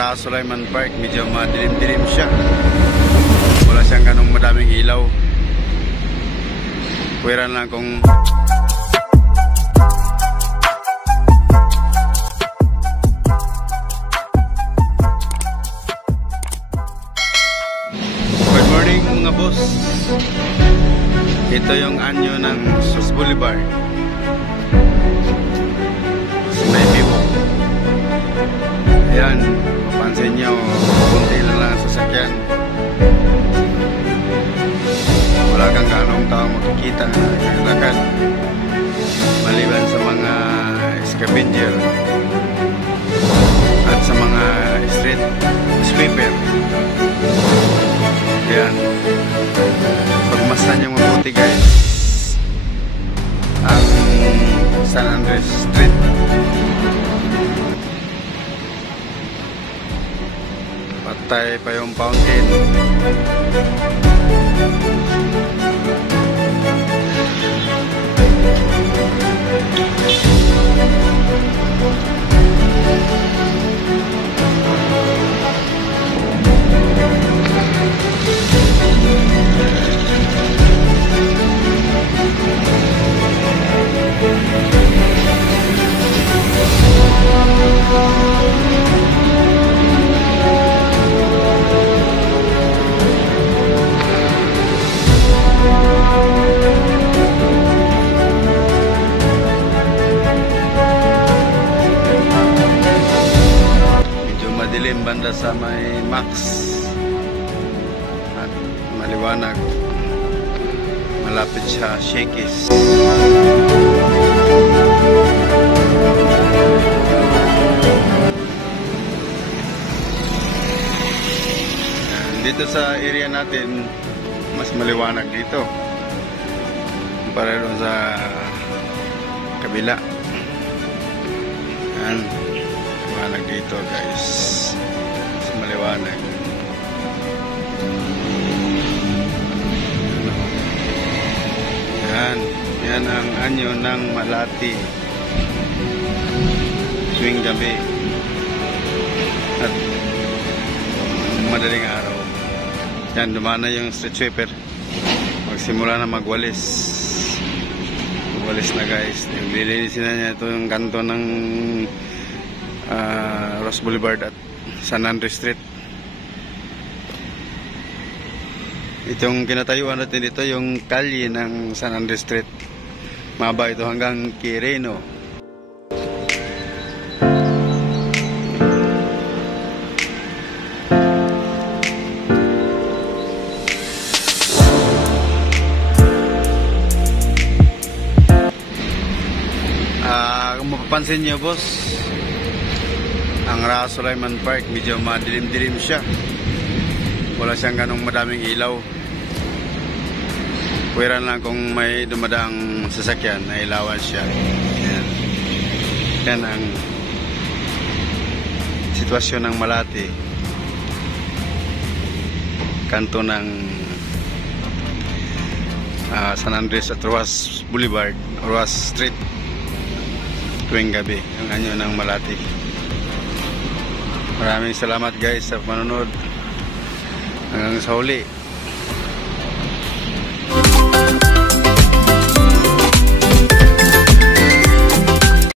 Sulaiman Park, medyo madilim-dilim siya. Wala siyang ganong madaming ilaw. Pwiran lang kung good morning mga boss. Ito yung anyo ng Sus Boulevard. May view. Ayan, mapansin nyo, kunti lang ang sasakyan. Wala kang ganong tao makikita kagad maliban sa mga scavenger at sa mga street sweeper. Ayan, pagmasdan nyo mabuti guys ang San Andres Street. Patay pa yung fountain. Madilim banda sa may Max at maliwanag, malapit sa Shakey's. Dito sa area natin mas maliwanag dito kumpara doon sa kabila. Yan, maliwanag dito guys, mas maliwanag. Yan ang anyo ng Malati tuwing gabi at madaling araw. Yan, dumana yung street sweeper, magsimula na magwalis na guys. Lilinisin na niya ito yung kanto ng Ross Boulevard at San Andres Street. Itong kinatayuan natin dito yung kalye ng San Andres Street, maba ito hanggang Quirino. Kung mapapansin nyo boss, ang Sulaiman Park medyo madilim-dilim siya. Wala siyang ganong madaming ilaw. Pwiran lang kung may dumadaang sasakyan na ilawan siya. Yan. Yan ang sitwasyon ng Malati, kanto ng San Andres at Roas Boulevard, Roas Street tuwing gabi, ang anyo ng Malati. Maraming salamat guys sa panonood. Hanggang sa huli.